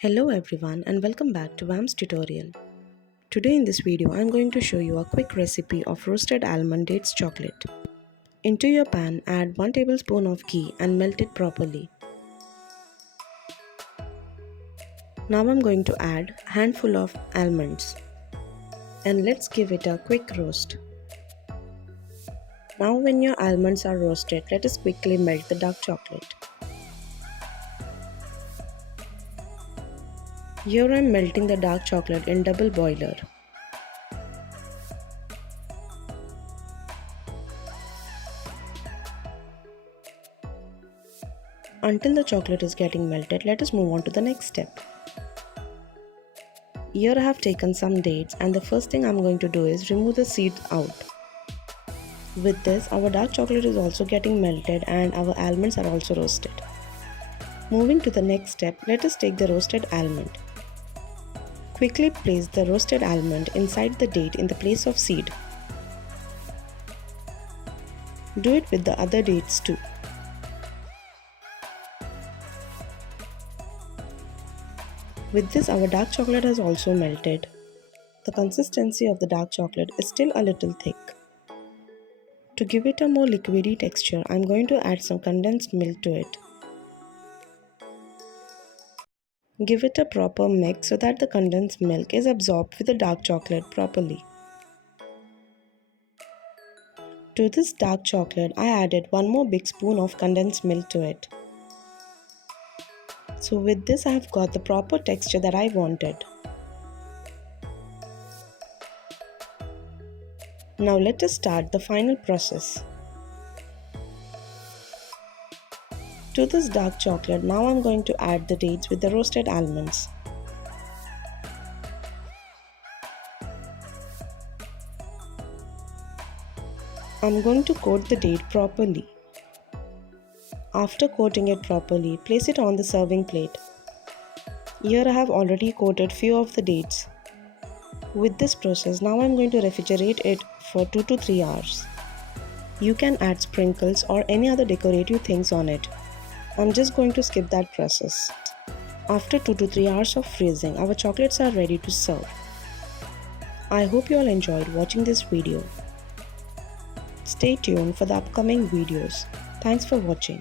Hello everyone and welcome back to WAM'S tutorial. Today in this video I am going to show you a quick recipe of roasted almond dates chocolate. Into your pan add 1 tablespoon of ghee and melt it properly. Now I am going to add a handful of almonds and let's give it a quick roast. Now when your almonds are roasted, let us quickly melt the dark chocolate. Here I am melting the dark chocolate in double boiler. Until the chocolate is getting melted, let us move on to the next step. Here I have taken some dates and the first thing I am going to do is remove the seeds out. With this, our dark chocolate is also getting melted and our almonds are also roasted. Moving to the next step, let us take the roasted almond. Quickly place the roasted almond inside the date in the place of seed. Do it with the other dates too. With this, our dark chocolate has also melted. The consistency of the dark chocolate is still a little thick. To give it a more liquidy texture, I am going to add some condensed milk to it. Give it a proper mix so that the condensed milk is absorbed with the dark chocolate properly. To this dark chocolate, I added 1 more big spoon of condensed milk to it. So with this I have got the proper texture that I wanted. Now let us start the final process. To this dark chocolate, now I am going to add the dates with the roasted almonds. I am going to coat the date properly. After coating it properly, place it on the serving plate. Here I have already coated few of the dates. With this process, now I am going to refrigerate it for 2 to 3 hours. You can add sprinkles or any other decorative things on it. I am just going to skip that process. After 2 to 3 hours of freezing, our chocolates are ready to serve. I hope you all enjoyed watching this video. Stay tuned for the upcoming videos. Thanks for watching.